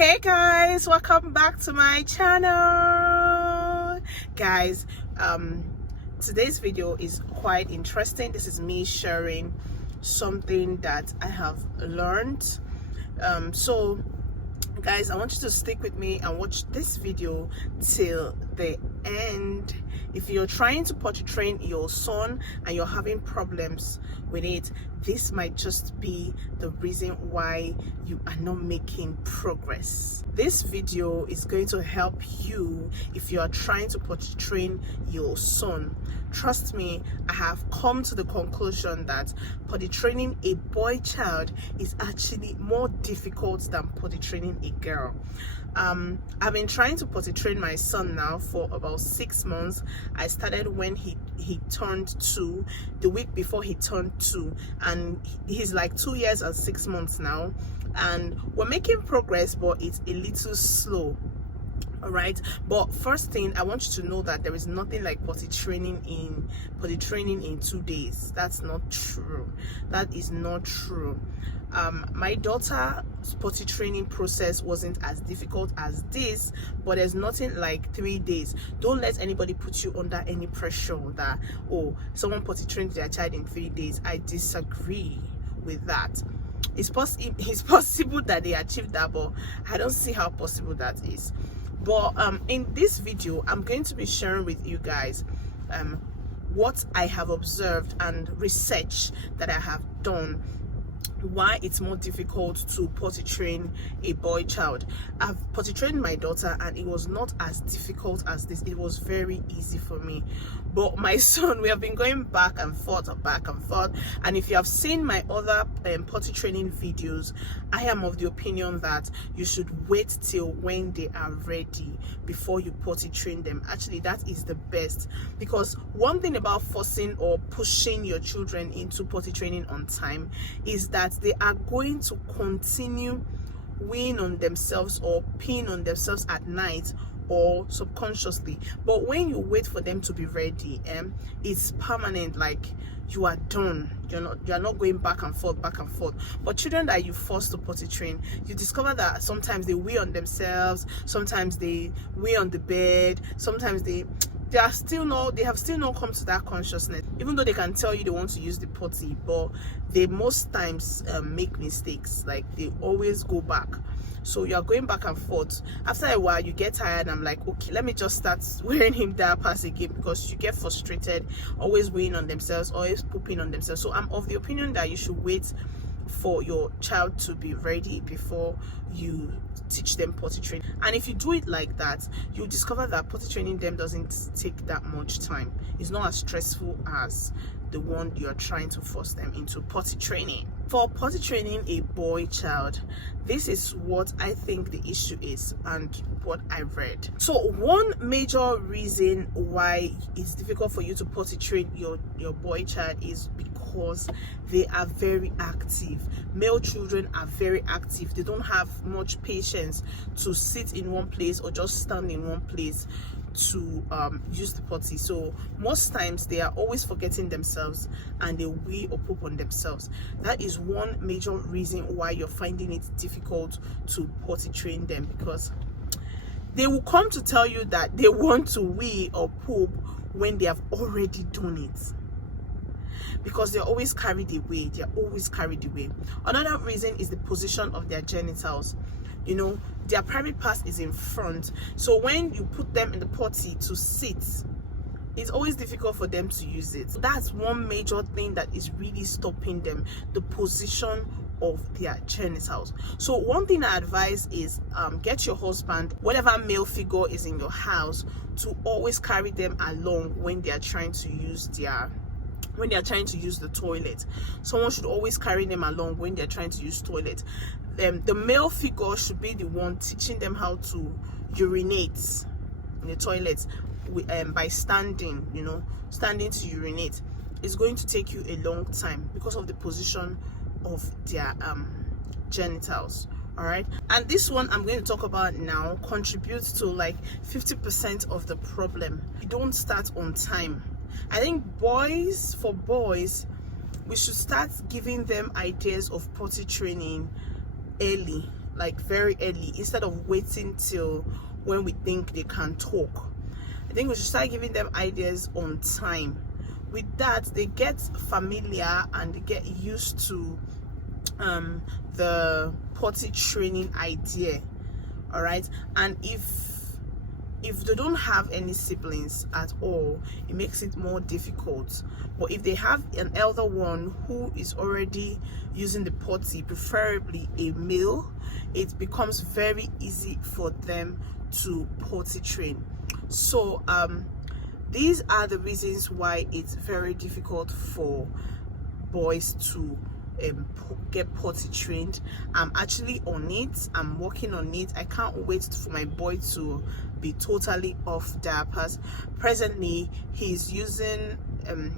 Hey guys, welcome back to my channel. Guys, today's video is quite interesting. This is me sharing something that I have learned. So guys, I want you to stick with me and watch this video till the end. If you're trying to potty train your son and you're having problems with it, this might just be the reason why you are not making progress. This video is going to help you if you are trying to potty train your son. Trust me, I have come to the conclusion that potty training a boy child is actually more difficult than potty training a girl. I've been trying to potty train my son now for about 6 months. I started when he turned 2, the week before he turned 2, and he's like 2 years and 6 months now, and we're making progress, but it's a little slow. All right, but first thing, I want you to know that there is nothing like potty training in 2 days. That's not true. That is not true. My daughter's potty training process wasn't as difficult as this, but there's nothing like 3 days. Don't let anybody put you under any pressure that, oh, someone potty trained their child in 3 days. I disagree with that. It's possible that they achieved that, but I don't see how possible that is. But in this video, I'm going to be sharing with you guys what I have observed and research that I have done, why it's more difficult to potty train a boy child. I've potty trained my daughter and it was not as difficult as this. It was very easy for me. But my son, we have been going back and forth, and if you have seen my other potty training videos, I am of the opinion that you should wait till when they are ready before you potty train them. Actually, that is the best, because one thing about forcing or pushing your children into potty training on time is that they are going to continue weeing on themselves or peeing on themselves at night or subconsciously. But when you wait for them to be ready, it's permanent. Like, you are done. You're not going back and forth. But children that you force to potty train, you discover that sometimes they wee on themselves, sometimes they wee on the bed, sometimes they have still not come to that consciousness, even though they can tell you they want to use the potty, but they most times make mistakes. Like, they always go back. So you're going back and forth. After a while, you get tired. I'm like, okay, let me just start wearing him diapers again, because you get frustrated, always weighing on themselves, always pooping on themselves. So I'm of the opinion that you should wait for your child to be ready before you teach them potty training. And if you do it like that, you'll discover that potty training them doesn't take that much time. It's not as stressful as the one you're trying to force them into potty training. For potty training a boy child, this is what I think the issue is and what I read. So one major reason why it's difficult for you to potty train your boy child is because they are very active. Male children are very active. They don't have much patience to sit in one place or just stand in one place to use the potty. So most times they are always forgetting themselves and they wee or poop on themselves. That is one major reason why you're finding it difficult to potty train them, because they will come to tell you that they want to wee or poop when they have already done it, because they're always carried away. Another reason is the position of their genitals. You know, their private part is in front, so when you put them in the potty to sit, it's always difficult for them to use it. That's one major thing that is really stopping them, the position of their genitals. So one thing I advise is get your husband, whatever male figure is in your house, to always carry them along when they are trying to use the toilet. Someone should always carry them along when they're trying to use toilet. The male figure should be the one teaching them how to urinate in the toilet by standing. Standing to urinate is going to take you a long time because of the position of their genitals. All right, and this one I'm going to talk about now contributes to like 50% of the problem. You don't start on time. I think for boys, we should start giving them ideas of potty training early. like very early instead of waiting till when we think they can talk. I think we should start giving them ideas on time. With that, they get familiar and they get used to the potty training idea. All right, and if they don't have any siblings at all, it makes it more difficult. But if they have an elder one who is already using the potty, preferably a male, it becomes very easy for them to potty train. So these are the reasons why it's very difficult for boys to get potty trained. I'm actually on it. I'm working on it. I can't wait for my boy to be totally off diapers. Presently, he's using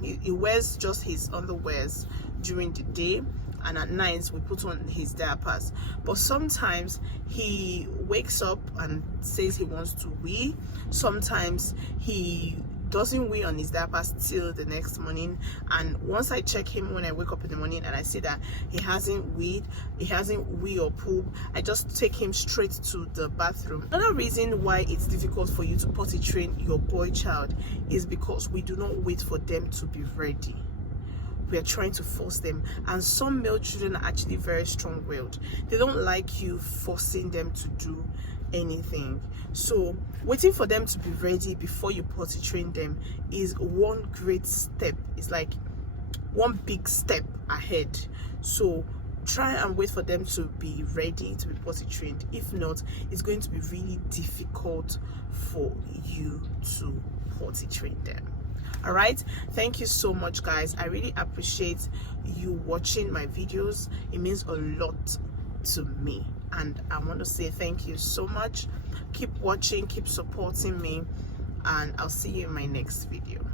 he wears just his underwears during the day, and at night we put on his diapers. But sometimes he wakes up and says he wants to wee. Sometimes he doesn't wee on his diapers till the next morning, and once I check him when I wake up in the morning and I see that he hasn't wee or poop, I just take him straight to the bathroom. Another reason why it's difficult for you to potty train your boy child is because we do not wait for them to be ready. We are trying to force them, and some male children are actually very strong-willed. They don't like you forcing them to do anything. So waiting for them to be ready before you potty train them is one great step. It's like one big step ahead. So try and wait for them to be ready to be potty trained. If not, it's going to be really difficult for you to potty train them. All right, thank you so much, guys. I really appreciate you watching my videos. It means a lot to me, and I want to say thank you so much. Keep watching, keep supporting me, and I'll see you in my next video.